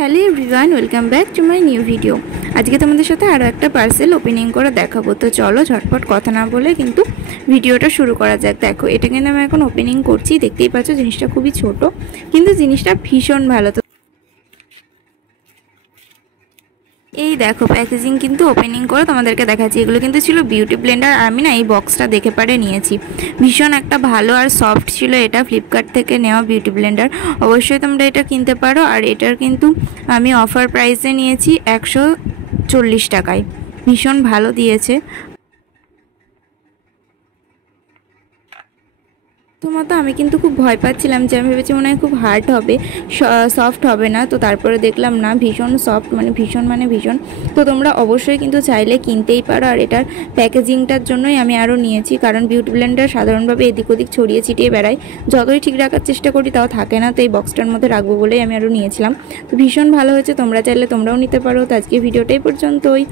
Hello everyone, welcome back to my new video. আজকে তোমাদের সাথে আরও একটা পার্সেল ওপেনিং করে দেখাবো। তো চলো ঝটপট কথা না বলে কিন্তু ভিডিওটা শুরু করা যাক। দেখো, এটা কিন্তু আমি এখন ওপেনিং করছি। দেখতেই পাচ্ছ জিনিসটা খুবই ছোট, কিন্তু জিনিসটা ভীষণ ভালো। তো এই দেখো, প্যাকেজিং কিন্তু ওপেনিং করে তোমাদেরকে দেখাচ্ছি। এগুলো কিন্তু ছিল বিউটি ব্লেন্ডার। আমি না এই বক্সটা দেখে পারে নিয়েছি। ভীষণ একটা ভালো আর সফট ছিল। এটা ফ্লিপকার্ট থেকে নেওয়া বিউটি ব্লেন্ডার। অবশ্যই তোমরা এটা কিনতে পারো। আর এটার কিন্তু আমি অফার প্রাইসে নিয়েছি 140 টাকায়। ভীষণ ভালো দিয়েছে। তো আমি কিন্তু খুব ভয় পাচ্ছিলাম, যে আমি ভেবেছি মনে হয় খুব হার্ড হবে, সফট হবে না। তো তারপরে দেখলাম না, ভীষণ সফট, ভীষণ। তো তোমরা অবশ্যই কিন্তু চাইলে কিনতেই পারো। আর এটার প্যাকেজিংটার জন্যই আমি আরও নিয়েছি, কারণ বিউটি ব্লেন্ডার সাধারণভাবে এদিক ওদিক ছড়িয়ে ছিটিয়ে বেড়াই। যতই ঠিক রাখার চেষ্টা করি তাও থাকে না। তো এই বক্সটার মধ্যে রাখবো বলেই আমি আরও নিয়েছিলাম। তো ভীষণ ভালো হয়েছে। তোমরা চাইলে তোমরাও নিতে পারো। তো আজকে ভিডিওটাই পর্যন্তই।